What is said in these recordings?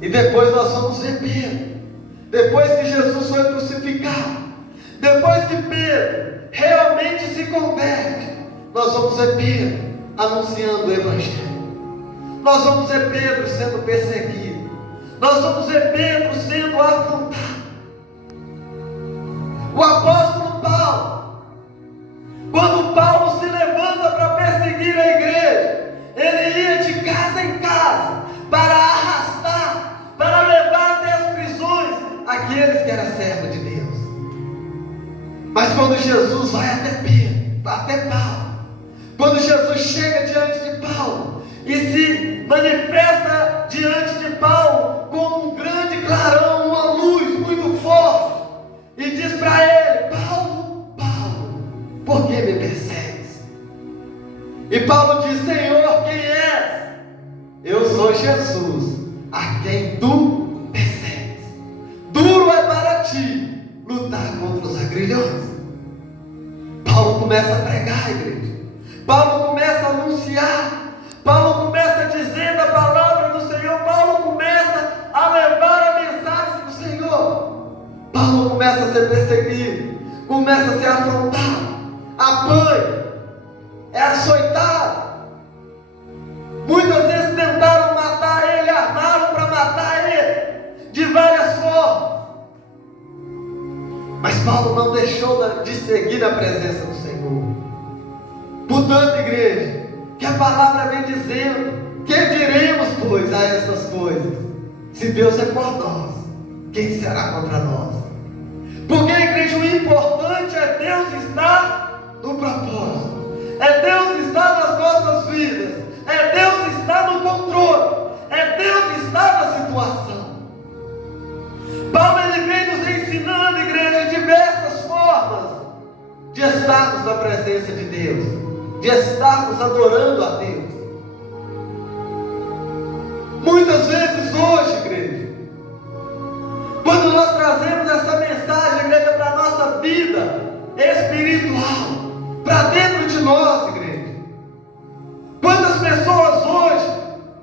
E depois nós vamos ver Pedro, depois que Jesus foi crucificado, depois que Pedro realmente se converte, nós vamos ver Pedro anunciando o Evangelho. Nós vamos ver Pedro sendo perseguido. Nós vamos ver Pedro sendo afrontado. O apóstolo Paulo, quando Paulo se levanta para perseguir a igreja, ele ia de casa em casa para arrastar, para levar até as prisões aqueles que eram servos de Deus. Mas quando Jesus vai até Paulo, quando Jesus chega diante de Paulo e se manifesta diante de Paulo com um grande clarão, uma luz muito forte, e diz para ele: Paulo, Paulo, por que me persegues? E Paulo diz: Senhor, quem és? Eu sou Jesus, a quem tu persegues. Duro é para ti lutar contra os agrilhões. Paulo começa a pregar, igreja. Paulo começa a anunciar. Paulo começa dizendo a palavra do Senhor. Paulo começa a levar a mensagem do Senhor. Paulo começa a ser perseguido, começa a ser afrontado, apanha, é açoitado. Muitas vezes tentaram matar ele, armaram para matar ele de várias formas. Mas Paulo não deixou de seguir na presença do Senhor. Portanto, igreja, que a palavra vem dizendo: que diremos, pois, a estas coisas? Se Deus é por nós, quem será contra nós? Porque, igreja, o importante é Deus estar no propósito, é Deus estar nas nossas vidas, é Deus estar no controle, é Deus estar na situação. Paulo, ele vem nos ensinando, igreja, diversas formas de estarmos na presença de Deus, de estarmos adorando a Deus. Muitas vezes hoje, igreja, quando nós trazemos essa mensagem, igreja, para a nossa vida espiritual, para dentro de nós, igreja, quantas pessoas hoje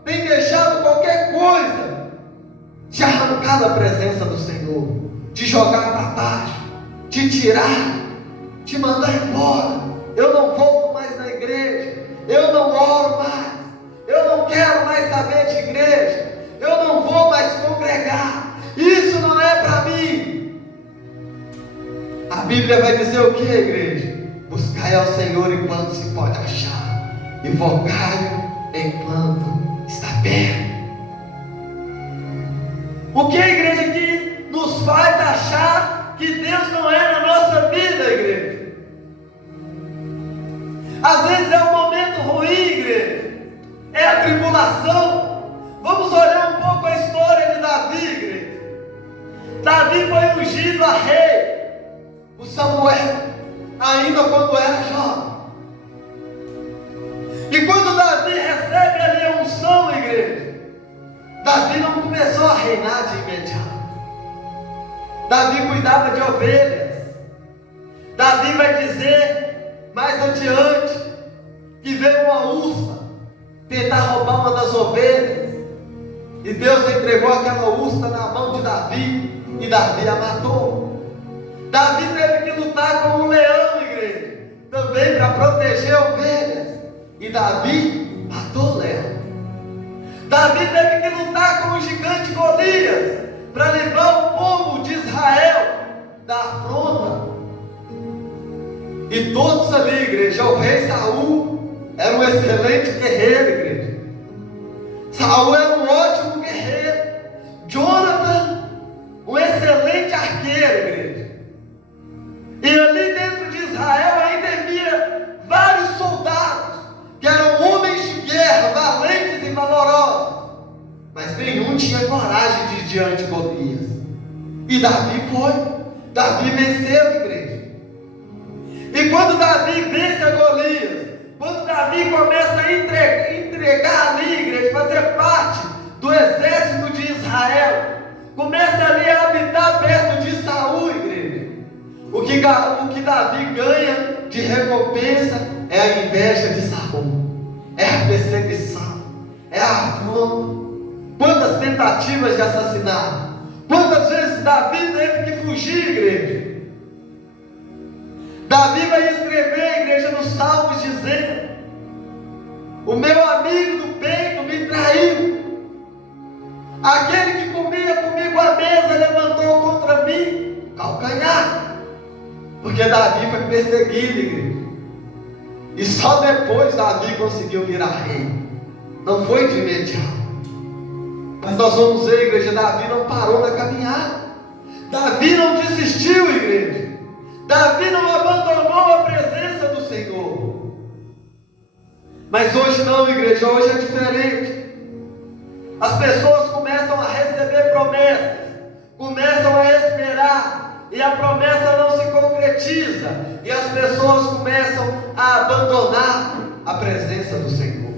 têm deixado qualquer coisa te arrancar da presença do Senhor, te jogar para baixo, te tirar, te mandar embora. Eu não volto mais na igreja, eu não oro mais, eu não quero mais saber de igreja, eu não vou mais congregar, isso não é para mim. A Bíblia vai dizer o que, igreja? Buscai ao Senhor enquanto se pode achar, invocai-o enquanto está perto. O que, igreja, que nos faz achar que Deus não é na nossa vida, igreja? Às vezes é um momento ruim, igreja, é a tribulação. Vamos olhar um pouco a história de Davi, igreja. Davi foi ungido a rei por Samuel, ainda quando era jovem. E quando Davi recebe ali a unção, igreja, Davi não começou a reinar de imediato. Davi cuidava de ovelhas. Davi vai dizer mais adiante que veio uma ursa tentar roubar uma das ovelhas, e Deus entregou aquela ursa na mão de Davi, e Davi a matou. Davi teve que lutar com um leão, igreja, também para proteger ovelhas, e Davi matou o leão. Davi teve que lutar com o gigante Golias para livrar o povo de Israel da afronta. E todos ali, igreja, o rei Saul era um excelente guerreiro, igreja. Saul era um ótimo guerreiro. Jonathan, um excelente arqueiro, igreja. E ali dentro de Israel ainda havia vários soldados que eram homens de guerra, valentes e valorosos, mas nenhum tinha coragem de ir diante de Golias. E Davi foi. Davi venceu, igreja. E quando Davi vence a Golias, quando Davi começa a entregar ali, igreja, fazer parte do exército de Israel, começa ali a habitar perto de Saul, igreja, o que Davi ganha de recompensa é a inveja de Saul, é a perseguição, é a afronta. Quantas tentativas de assassinar? Quantas vezes Davi teve que fugir, igreja? Davi vai escrever, igreja, nos Salmos, dizendo: o meu amigo do peito me traiu. Aquele que comia comigo à mesa levantou contra mim calcanhar. Porque Davi foi perseguido, igreja. E só depois Davi conseguiu virar rei. Não foi de imediato. Mas nós vamos ver, igreja, Davi não parou na caminhada. Davi não desistiu, igreja. Davi não abandonou a presença do Senhor. Mas hoje não, igreja, hoje é diferente. As pessoas começam a receber promessas, começam a esperar, e a promessa não se concretiza, e as pessoas começam a abandonar a presença do Senhor.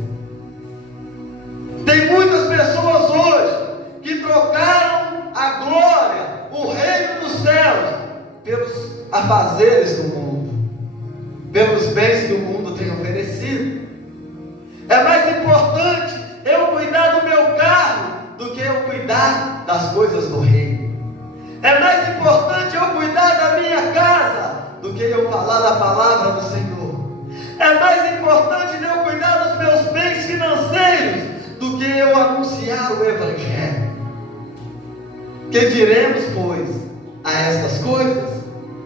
Tem muitas pessoas hoje que trocaram a glória, o reino dos céus, pelos afazeres do mundo, pelos bens que o mundo tem oferecido. É mais importante eu cuidar do meu carro do que eu cuidar das coisas do reino. É mais importante eu cuidar da minha casa do que eu falar da palavra do Senhor. É mais importante eu cuidar dos meus bens financeiros do que eu anunciar o Evangelho. Que diremos, pois, a estas coisas?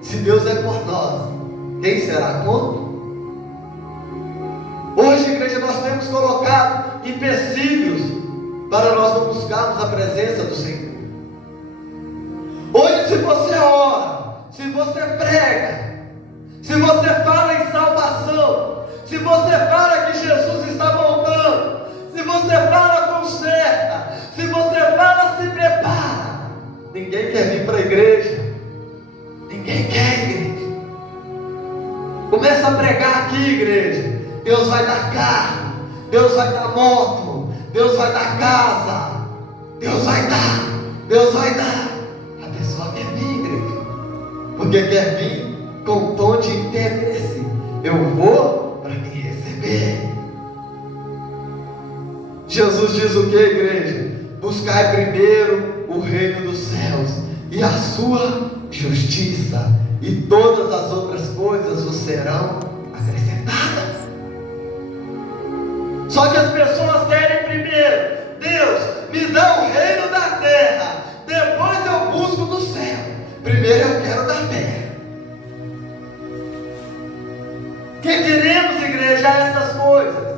Se Deus é por nós, quem será contra? Hoje, igreja, nós temos colocado empecilhos para nós não buscarmos a presença do Senhor. Hoje, se você ora, se você prega, se você fala em salvação, se você fala que Jesus está voltando, se você fala conserta, se você fala se prepara, ninguém quer vir para a igreja. Ninguém quer, igreja. Começa a pregar aqui, igreja. Deus vai dar carro, Deus vai dar moto, Deus vai dar casa, Deus vai dar, Deus vai dar. A pessoa quer vir, igreja, porque quer vir com um tom de interesse. Eu vou para me receber. Jesus diz o que, igreja? Buscai primeiro o reino dos céus e a sua justiça, e todas as outras coisas vos serão acrescentadas. Só que as pessoas querem primeiro: Deus, me dá o reino da terra, depois eu busco do céu. Primeiro eu quero da terra. Que diremos, igreja, a essas coisas?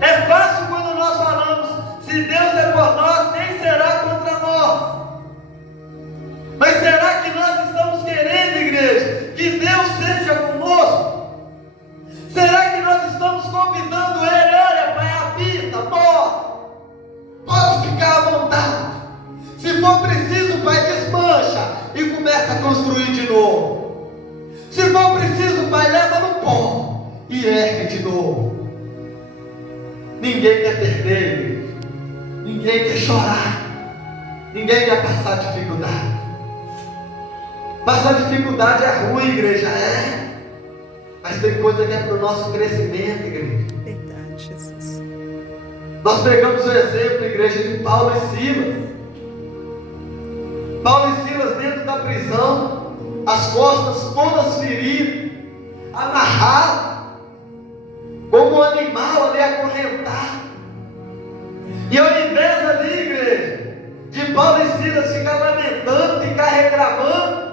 É fácil quando nós falamos: se Deus é por nós, quem será contra nós? Mas será que nós estamos querendo, igreja, que Deus seja conosco? Será que nós estamos convidando Ele? Olha, Pai, habita, mora, pode ficar à vontade. Se for preciso, Pai, desmancha e começa a construir de novo. Se for preciso, Pai, leva no pó e ergue de novo. Ninguém quer perder, igreja. Ninguém quer chorar. Ninguém quer passar dificuldade. Passar dificuldade é ruim, igreja, é. Mas tem coisa que é para o nosso crescimento, igreja. Verdade, Jesus. Nós pegamos o exemplo, igreja, de Paulo e Silas. Paulo e Silas dentro da prisão, as costas todas feridas, amarrados, como um animal ali acorrentado. E ao invés ali, igreja, de Paulo e Silas ficar lamentando, ficar reclamando,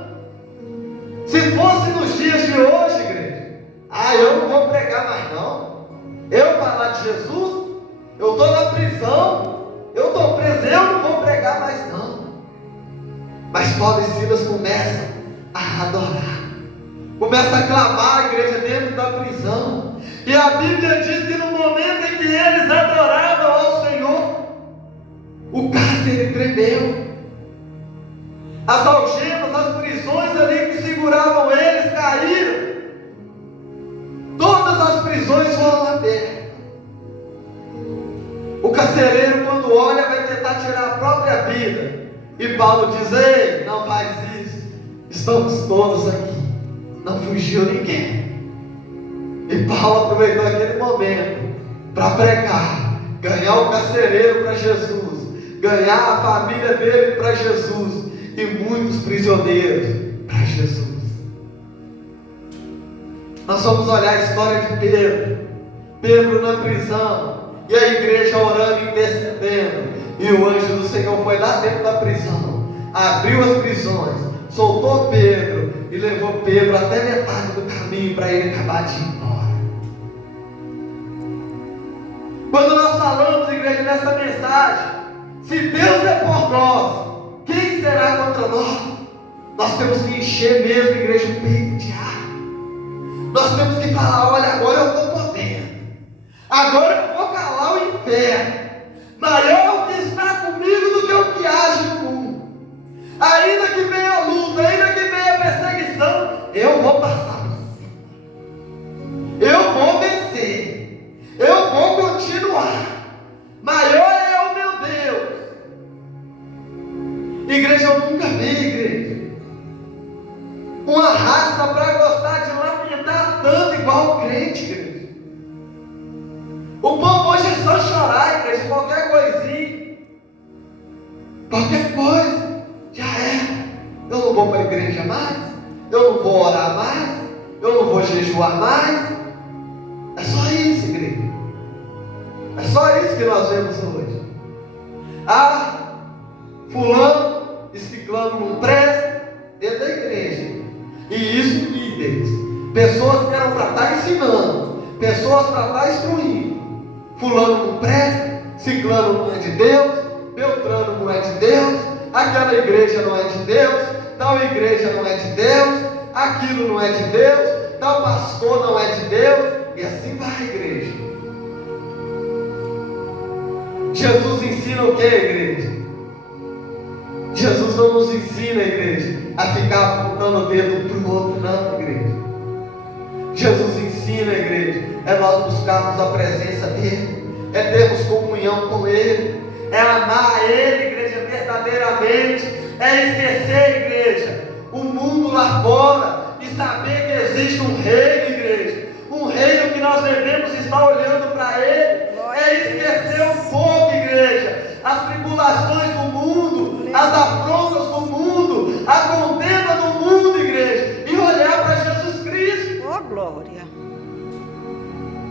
se fosse nos dias de hoje, igreja, eu não vou pregar mais não. Eu falar de Jesus, eu estou na prisão, eu estou preso, eu não vou pregar mais não. Mas Paulo e Silas começam a adorar, começam a clamar a igreja dentro da prisão. E a Bíblia diz que no momento em que eles adoravam ao Senhor, o cárcere tremeu. As algemas, as prisões ali que seguravam eles caíram. Todas as prisões foram abertas. O carcereiro, quando olha, vai tentar tirar a própria vida. E Paulo diz: ei, não faz isso. Estamos todos aqui. Não fugiu ninguém. E Paulo aproveitou aquele momento para pregar: ganhar o carcereiro para Jesus, ganhar a família dele para Jesus e muitos prisioneiros para Jesus. Nós vamos olhar a história de Pedro na prisão, e a igreja orando e intercedendo, e o anjo do Senhor foi lá dentro da prisão, abriu as prisões, soltou Pedro e levou Pedro até metade do caminho para ele acabar de ir embora. Quando nós falamos, igreja, nessa mensagem, se Deus é por nós, quem será contra nós? Nós temos que encher mesmo, igreja, o peito de ar. Nós temos que falar: olha, agora eu estou podendo, agora eu vou calar o inferno. Maior o que está comigo do que o que age no mundo. Ainda que venha a luta, ainda que venha a perseguição, eu vou passar por cima, eu vou vencer, eu vou continuar. Maior é o meu Deus. Igreja, eu nunca vi, igreja, uma raça para gostar de lamentar tanto igual o crente, igreja. O povo hoje é só chorar, igreja, qualquer coisinha, qualquer coisa, já é. Eu não vou para a igreja mais, eu não vou orar mais, eu não vou jejuar mais. É só isso, igreja. É só isso que nós vemos hoje. Ah, fulano e ciclano não presta dentro da igreja. E isso, líderes, pessoas que eram para estar ensinando, pessoas para estar instruindo. Fulano não presta, ciclano não é de Deus, Beltrano não é de Deus, aquela igreja não é de Deus, tal igreja não é de Deus, aquilo não é de Deus, tal pastor não é de Deus, e assim vai, igreja. Jesus ensina o que, igreja? Jesus não nos ensina, igreja, a ficar apontando o dedo para o outro, não, igreja. Jesus ensina, igreja, é nós buscarmos a presença dEle, é termos comunhão com Ele, é amar a Ele, igreja, verdadeiramente, é esquecer, igreja, o mundo lá fora e saber que existe um reino, igreja, um reino que nós devemos estar olhando para Ele, é esquecer um pouco, igreja, as tribulações do mundo, as afrontas do mundo, a contenda do mundo, igreja, e olhar para Jesus Cristo. Oh, glória!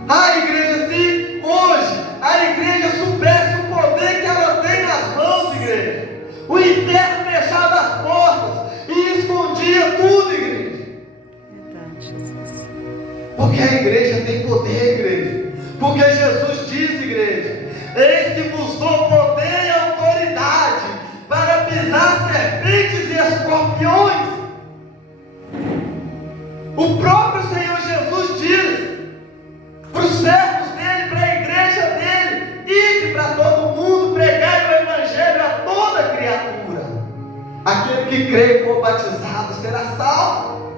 A igreja, se hoje a igreja soubesse o poder que ela tem nas mãos, igreja, o inferno fechava as portas e escondia tudo, igreja. Verdade, Jesus. Porque a igreja tem poder, igreja. Porque Jesus diz, igreja: eis que vos dou poder e autoridade para pisar serpentes e escorpiões. O próprio Senhor Jesus diz para os servos dele, para a igreja dele: ide para todo mundo, pregai o evangelho a toda criatura. Aquele que crê e for batizado será salvo.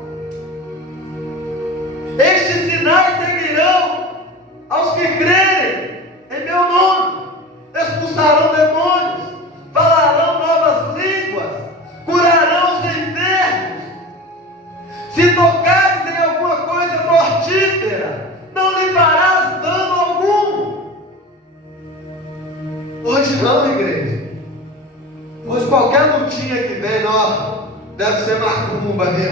Estes sinais seguirão aos que crerem em meu nome: expulsarão demônios, falarão novas línguas, curarão os enfermos. Se tocares em alguma coisa mortífera, não lhe farás dano algum. Hoje não, igreja. Hoje qualquer lutinha que vem, ó, deve ser macumba, viu?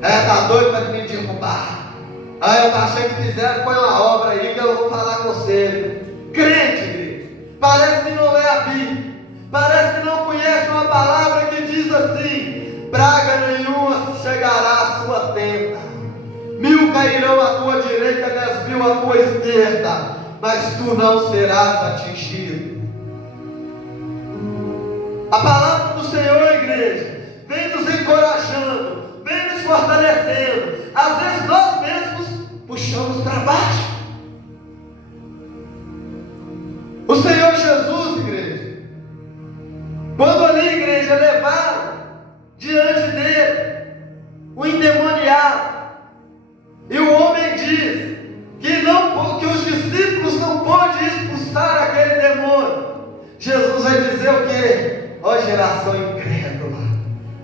Tá doido para me derrubar. Eu achei que fizeram, foi uma obra aí que eu vou falar com você. Crente, igreja, parece que não lê a Bíblia, parece que não conhece uma palavra que diz assim: praga nenhuma chegará à sua tenda, 1000 cairão à tua direita, 10.000 à tua esquerda, mas tu não serás atingido. A palavra do Senhor, igreja, vem nos encorajando, vem nos fortalecendo. Às vezes nós mesmos puxamos para baixo. O Senhor Jesus, igreja, quando ali, igreja, levaram diante dele o endemoniado, e o homem diz que os discípulos não podem expulsar aquele demônio, Jesus vai dizer o quê? Ó geração incrédula,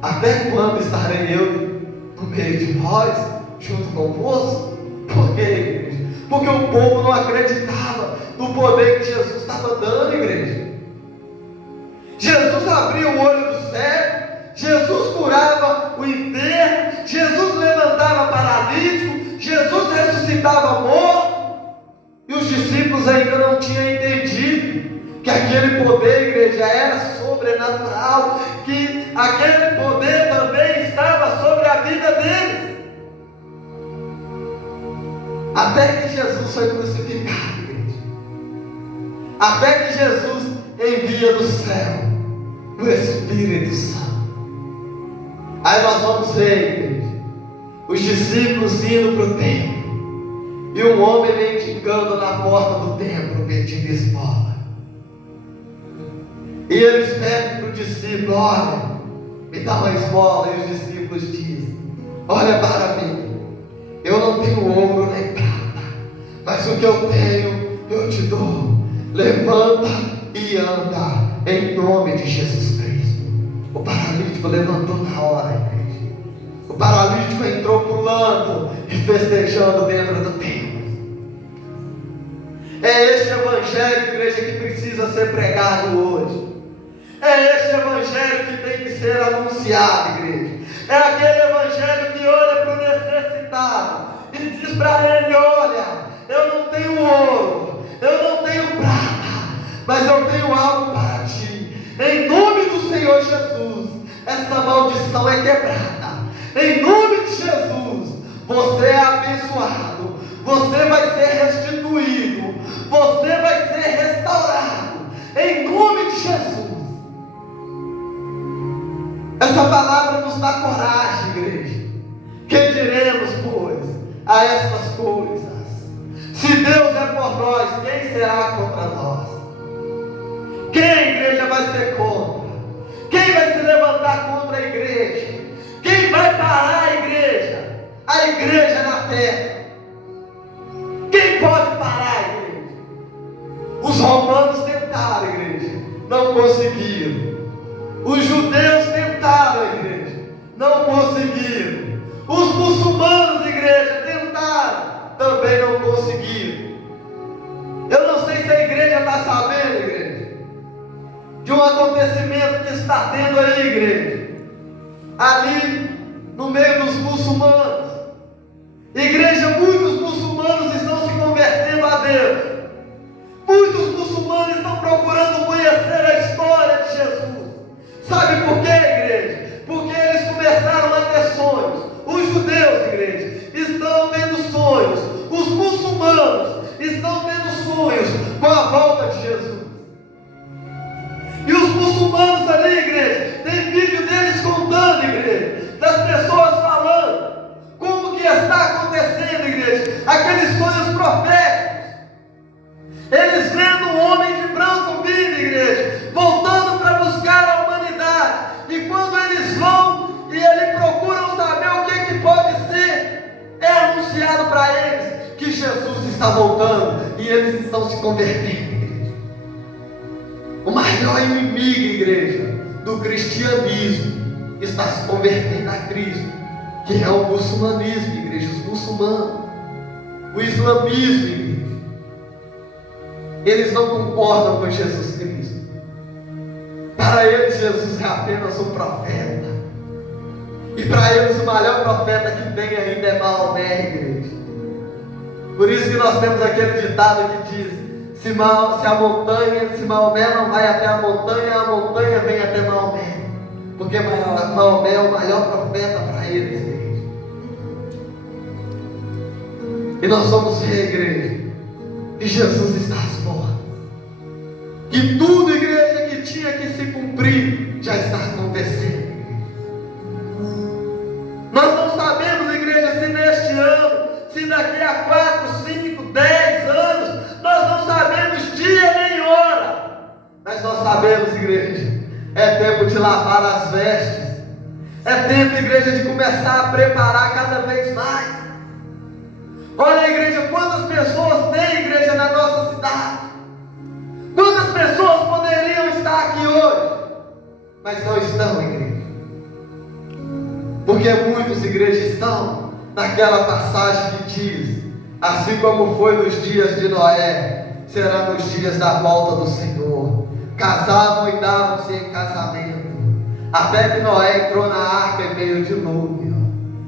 até quando estarei eu no meio de vós, junto convosco? Por quê, igreja? porque o povo não acreditava no poder que Jesus estava dando, igreja. Jesus abria o olho do cego, Jesus curava o enfermo, Jesus levantava paralítico, Jesus ressuscitava morto, e os discípulos ainda não tinham entendido que aquele poder, igreja, era sobrenatural, que aquele poder também estava sobre a vida deles. Até que Jesus foi crucificado, igreja. Até que Jesus envia do céu o Espírito Santo. Aí nós vamos ver, igreja, os discípulos indo para o templo, e um homem mendigando na porta do templo, pedindo esmola. E eles pedem para o discípulo: olha, me dá uma esmola. E os discípulos dizem: olha para mim, eu não tenho ouro nem prata, mas o que eu tenho eu te dou. Levanta e anda em nome de Jesus Cristo. O paralítico levantou na hora, igreja. O paralítico entrou pulando e festejando dentro do templo. É este evangelho, igreja, que precisa ser pregado hoje. É este evangelho que tem que ser anunciado, igreja. É aquele evangelho que olha para o necessitado e diz para ele: olha, eu não tenho ouro, eu não tenho prata, mas eu tenho algo para ti. Em nome do Senhor Jesus, essa maldição é quebrada. Em nome de Jesus, você é abençoado, você vai ser restituído, você vai ser restaurado. Em nome de Jesus. Essa palavra nos dá coragem, igreja. Que diremos, pois, a estas coisas? Se Deus é por nós, quem será contra nós? Quem, igreja, vai ser contra? Quem vai se levantar contra a igreja? Quem vai parar a igreja? A igreja na terra. Quem pode parar a igreja? Os romanos tentaram, igreja, não conseguiram. Os judeus tentaram, igreja, não conseguiram. Os muçulmanos, igreja, tentaram, também não conseguiram. Eu não sei se a igreja está sabendo, igreja, de um acontecimento que está tendo aí, igreja, ali no meio dos muçulmanos. Igreja, muitos muçulmanos estão se convertendo a Deus. Muitos muçulmanos estão procurando conhecer a história de Jesus. Sabe por quê, igreja? Porque eles começaram a ter sonhos. Os judeus, igreja, estão tendo sonhos. Os muçulmanos estão tendo sonhos com a volta de Jesus. E os muçulmanos ali, igreja, tem vídeo deles contando, igreja, das pessoas falando como que está acontecendo, igreja, aqueles sonhos proféticos. Eles vendo um homem de branco vindo, igreja, voltando para buscar a humanidade. E quando eles vão e eles procuram saber o que pode ser, é anunciado para eles que Jesus está voltando e eles estão se convertendo, igreja. O maior inimigo, igreja, do cristianismo está se convertendo a Cristo, que é o muçulmanismo, igreja, os muçulmanos, o islamismo, igreja. Eles não concordam com Jesus Cristo. Para eles, Jesus é apenas um profeta. E para eles, o maior profeta que tem ainda é Maomé, igreja. Por isso que nós temos aquele ditado que diz: se Maomé não vai até a montanha vem até Maomé. Porque Maomé é o maior profeta para eles, igreja. E nós vamos ver, igreja, que Jesus está às portas. Que tudo, igreja, que tinha que se cumprir já está acontecendo. Nós não sabemos, igreja, se neste ano, se daqui a 4, 5, 10 anos, nós não sabemos dia nem hora. Mas nós sabemos, igreja, é tempo de lavar as vestes. É tempo, igreja, de começar a preparar cada vez mais. Olha, igreja, quantas pessoas tem, igreja, na nossa cidade? Quantas pessoas poderiam estar aqui hoje, mas não estão, igreja? Porque muitos, igreja, estão naquela passagem que diz Assim como foi nos dias de Noé, será nos dias da volta do Senhor. Casavam e davam-se em casamento, até que Noé entrou na arca e veio o dilúvio.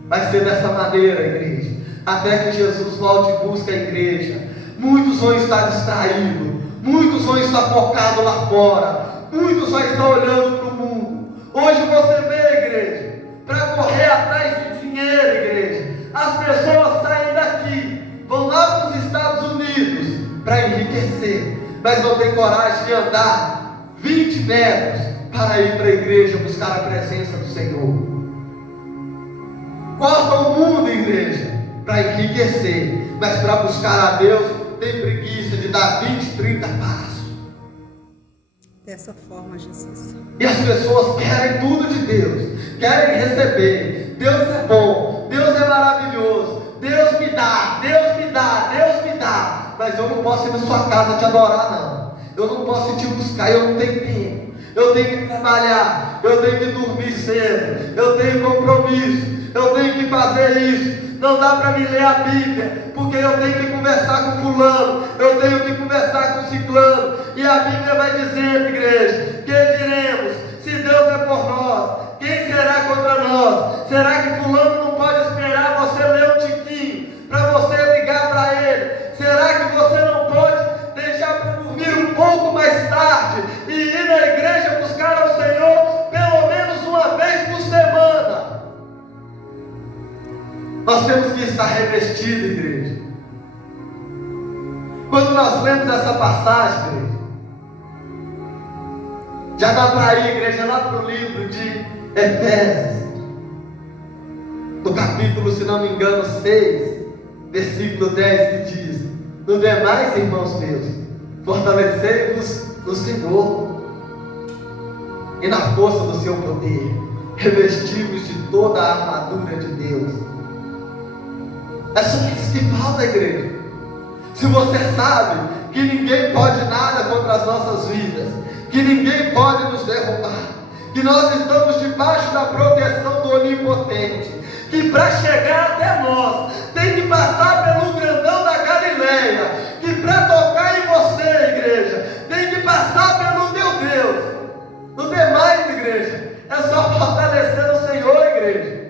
Vai ser dessa maneira, igreja, até que Jesus volte e busque a igreja. Muitos vão estar distraídos, muitos vão estar focados lá fora, muitos vão estar olhando para o mundo. Hoje você vê, igreja, para correr atrás de dinheiro, igreja, as pessoas saem daqui, vão lá para os Estados Unidos para enriquecer, mas não tem coragem de andar 20 metros para ir para a igreja buscar a presença do Senhor. Cortam o mundo, igreja, para enriquecer, mas para buscar a Deus tem preguiça de dar 20, 30 passos. Dessa forma, Jesus. E as pessoas querem tudo de Deus, querem receber. Deus é bom, Deus é maravilhoso, Deus me dá, Deus me dá, Deus me dá. Mas eu não posso ir na sua casa te adorar, não. Eu não posso ir te buscar, eu não tenho tempo. Eu tenho que trabalhar, eu tenho que dormir cedo, eu tenho compromisso, eu tenho que fazer isso. Não dá para me ler a Bíblia, porque eu tenho que conversar com fulano, eu tenho que conversar com ciclano. E a Bíblia vai dizer, igreja, que diremos? Se Deus é por nós, quem será contra nós? Será que fulano não pode esperar você ler um tiquinho, para você ligar para ele? Será que você não pode deixar para dormir um pouco mais tarde e ir na igreja buscar ao Senhor pelo menos uma vez por semana? Nós temos que estar revestidos, igreja. Quando nós lemos essa passagem, igreja, já dá para ir, igreja, lá para o livro de Efésios, no capítulo, se não me engano, 6, versículo 10, que diz: no demais, irmãos meus, fortalecei-vos no Senhor e na força do seu poder, revesti-vos de toda a armadura de Deus. É só isso que falta, igreja. Se você sabe que ninguém pode nada contra as nossas vidas, que ninguém pode nos derrubar, que nós estamos debaixo da proteção do Onipotente, que para chegar até nós tem que passar pelo grandão da Galileia, que para tocar em você, igreja, tem que passar pelo teu Deus. No demais, igreja, é só fortalecer o Senhor, igreja.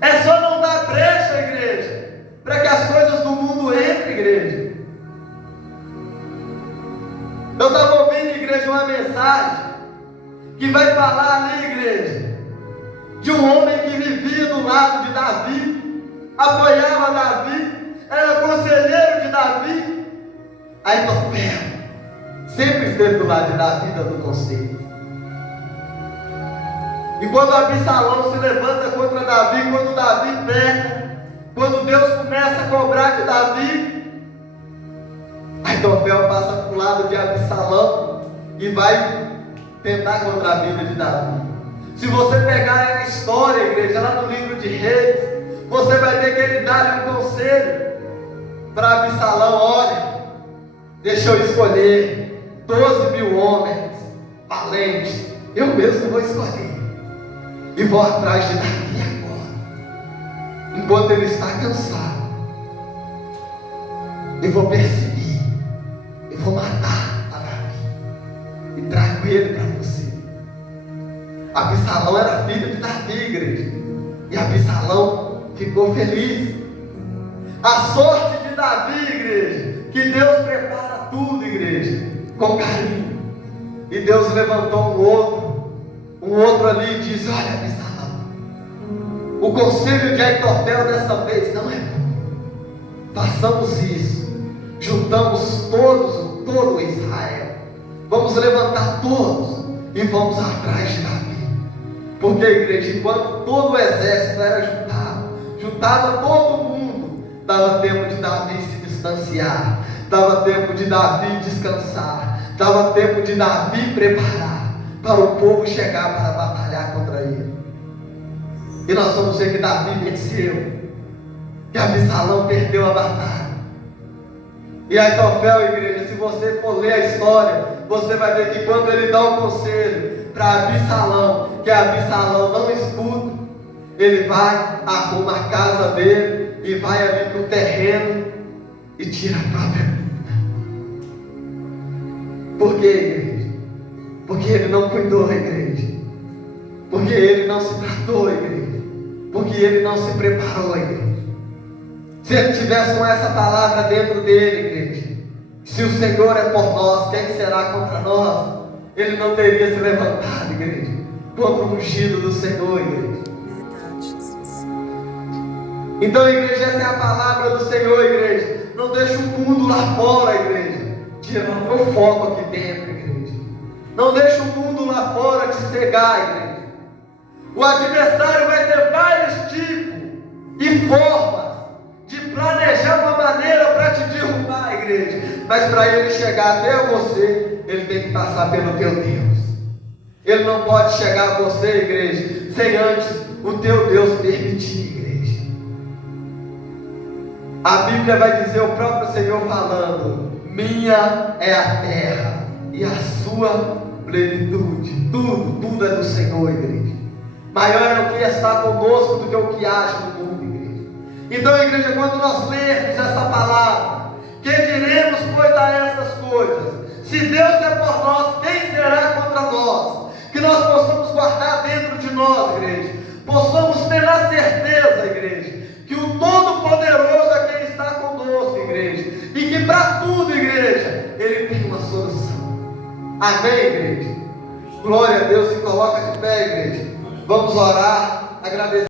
É só não dar brecha, igreja, para que as coisas do mundo entrem, igreja. Eu estava ouvindo, igreja, uma mensagem que vai falar ali, igreja, de um homem que vivia do lado de Davi, apoiava Davi, era conselheiro de Davi. Aitofel sempre esteve do lado de Davi dando conselho. E quando Absalão se levanta contra Davi, quando Davi peca, quando Deus começa a cobrar de Davi, Aitofel passa para o lado de Absalão e vai tentar contra a vida de Davi. Se você pegar a história, igreja, lá no livro de Reis, você vai ver que ele dá um conselho para Absalão: olha, deixa eu escolher 12.000 homens valentes, eu mesmo vou escolher, e vou atrás de Davi agora, enquanto ele está cansado, e vou perseguir, e vou matar a Davi, e trago ele para você. Absalão era filho de Davi, igreja, e Absalão ficou feliz. A sorte de Davi, igreja, que Deus prepara tudo, igreja, com carinho. E Deus levantou um outro ali e disse: olha, Absalão, o conselho de Aitofel dessa vez não é bom. Façamos isso, juntamos todo Israel, vamos levantar todos e vamos atrás de Davi. Porque, igreja, enquanto todo o exército era juntava todo mundo, dava tempo de Davi se distanciar, dava tempo de Davi descansar, dava tempo de Davi preparar para o povo chegar para batalhar contra ele. E nós vamos ver que Davi venceu, que Absalão perdeu a batalha. E Aitofel, igreja, se você for ler a história, você vai ver que quando ele dá um conselho para Absalão, que Absalão não escuta, ele vai, arruma a casa dele e vai ali para o terreno e tira a própria vida. Por quê, igreja? Porque ele não cuidou, igreja. Porque ele não se tratou, igreja. Porque ele não se preparou, igreja. Se ele tivesse com essa palavra dentro dele, igreja, se o Senhor é por nós, quem será contra nós? Ele não teria se levantado, igreja, contra o ungido do Senhor, igreja. Verdade, Jesus. Então, igreja, essa é a palavra do Senhor, igreja. Não deixe o mundo lá fora, igreja, tirar o teu foco aqui dentro, igreja. Não deixe o mundo lá fora te cegar, igreja. O adversário vai ter vários tipos e formas de planejar uma maneira para te derrubar, igreja. Mas para ele chegar até você, ele tem que passar pelo teu Deus. Ele não pode chegar a você, igreja, sem antes o teu Deus permitir, igreja. A Bíblia vai dizer, o próprio Senhor falando: minha é a terra e a sua plenitude. Tudo é do Senhor, igreja. Maior é o que está conosco do que o que age no mundo, igreja. Então, igreja, quando nós lermos essa palavra, que diremos, pois, a essas coisas? Se Deus é por nós, quem será contra nós? Que nós possamos guardar dentro de nós, igreja. Possamos ter a certeza, igreja, que o Todo-Poderoso é quem está conosco, igreja. E que para tudo, igreja, Ele tem uma solução. Amém, igreja? Glória a Deus. Se coloca de pé, igreja. Vamos orar, agradecer.